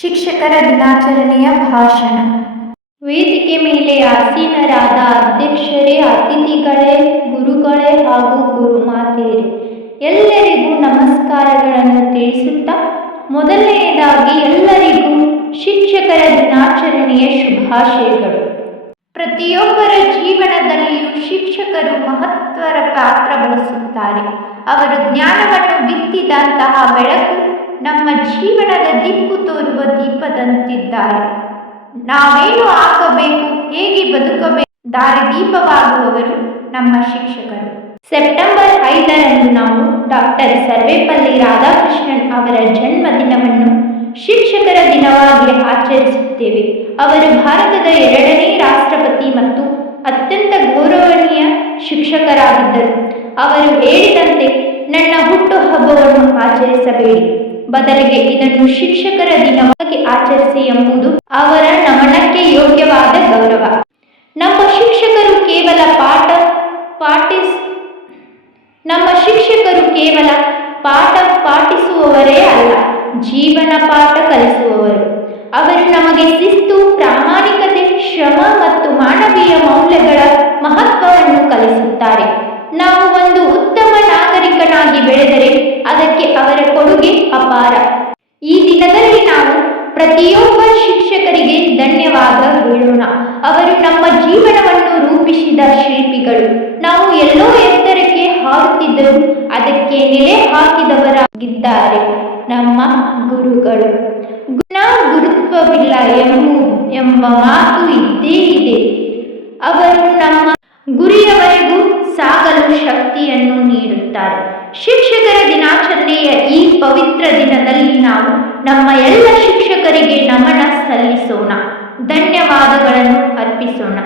ಶಿಕ್ಷಕರ ದಿನಾಚರಣೆಯ ಭಾಷಣ. ವೇದಿಕೆ ಮೇಲೆ ಆಸೀನರಾದ ಅಧ್ಯಕ್ಷರೇ, ಅತಿಥಿಗಳೇ, ಗುರುಗಳೇ ಹಾಗೂ ಗುರುಮಾತೆಯರೇ, ಎಲ್ಲರಿಗೂ ನಮಸ್ಕಾರಗಳನ್ನು ತಿಳಿಸುತ್ತಾ, ಮೊದಲನೆಯದಾಗಿ ಎಲ್ಲರಿಗೂ ಶಿಕ್ಷಕರ ದಿನಾಚರಣೆಯ ಶುಭಾಶಯಗಳು. ಪ್ರತಿಯೊಬ್ಬರ ಜೀವನದಲ್ಲಿಯೂ ಶಿಕ್ಷಕರು ಮಹತ್ವರ ಪಾತ್ರ ವಹಿಸುತ್ತಾರೆ. ಅವರು ಜ್ಞಾನವನ್ನು ಬಿತ್ತಿದಂತಹ ಬೆಳಕು ನಮ್ಮ ಜೀವನದ ದಿಕ್ಕು ತೋರುವ ದೀಪದಂತಿದ್ದಾರೆ. ನಾವೇನು ಹಾಕಬೇಕು, ಹೇಗೆ ಬದುಕಬೇಕು ದಾರಿದೀಪವಾಗುವವರು ನಮ್ಮ ಶಿಕ್ಷಕರು. ಸೆಪ್ಟೆಂಬರ್ ಐದರಂದು ನಾವು ಡಾಕ್ಟರ್ ಸರ್ವೇಪಲ್ಲಿ ರಾಧಾಕೃಷ್ಣನ್ ಅವರ ಜನ್ಮದಿನವನ್ನು ಶಿಕ್ಷಕರ ದಿನವಾಗಿ ಆಚರಿಸುತ್ತೇವೆ. ಅವರು ಭಾರತದ ಎರಡನೇ ರಾಷ್ಟ್ರಪತಿ ಮತ್ತು ಅತ್ಯಂತ ಗೌರವನೀಯ ಶಿಕ್ಷಕರಾಗಿದ್ದರು. ಅವರು ಹೇಳಿದಂತೆ, ನನ್ನ ಹುಟ್ಟುಹಬ್ಬವನ್ನು ಆಚರಿಸಬೇಡಿ. ಬದಲಿಗೆ ಇದನ್ನು ಶಿಕ್ಷಕರ ದಿನವಾಗಿ ಆಚರಿಸಿ ಎಂಬುದು ಅವರ ನಮನಕ್ಕೆ ಯೋಗ್ಯವಾದ ಗೌರವ. ನಮ್ಮ ಶಿಕ್ಷಕರು ಕೇವಲ ಪಾಠ ಪಾಠಿಸ್, ನಮ್ಮ ಶಿಕ್ಷಕರು ಕೇವಲ ಪಾಠ ಪಾಠಿಸುವವರೇ ಅಲ್ಲ, ಜೀವನ ಪಾಠ ಕಲಿಸುವವರು. ಅವರು ನಮಗೆ ಶಿಸ್ತು, ಪ್ರಾಮಾಣಿಕತೆ, ಶ್ರಮ ಮತ್ತು ಮಾನವೀಯ ಮೌಲ್ಯಗಳ ಮಹತ್ವವನ್ನು ಕಲಿಸುತ್ತಾರೆ ನಾವು ಒಂದು ಉತ್ತಮ ನಾಗರಿಕನಾಗಿ ಬೆಳೆದರೆ ಅದಕ್ಕೆ ಅವರ ಕೊಡುಗೆ ಅಪಾರ ಈ ದಿನದಲ್ಲಿ ನಾವು ಪ್ರತಿಯೊಬ್ಬ ಶಿಕ್ಷಕರಿಗೆ ಧನ್ಯವಾದ ಹೇಳೋಣ. ಅವರು ನಮ್ಮ ಜೀವನವನ್ನು ರೂಪಿಸಿದ ಶಿಲ್ಪಿಗಳು. ನಾವು ಎಲ್ಲೋ ಎತ್ತರಕ್ಕೆ ಹಾರುತ್ತಿದ್ದರೂ ಅದಕ್ಕೆ ನೆಲೆ ಹಾಕಿದವರಾಗಿದ್ದಾರೆ ನಮ್ಮ ಗುರುಗಳು. ಗುಣ ಗುರುತ್ವವಿಲ್ಲ ಎಂಬು, ಎಂಬ ಮಾತು ಇದ್ದೇ ಇದೆ. ಅವರು ಶಕ್ತಿಯನ್ನು ನೀಡುತ್ತಾರೆ. ಶಿಕ್ಷಕರ ದಿನಾಚರಣೆಯ ಈ ಪವಿತ್ರ ದಿನದಲ್ಲಿ ನಾವು ನಮ್ಮ ಎಲ್ಲ ಶಿಕ್ಷಕರಿಗೆ ನಮನ ಸಲ್ಲಿಸೋಣ. ಧನ್ಯವಾದಗಳನ್ನು ಅರ್ಪಿಸೋಣ.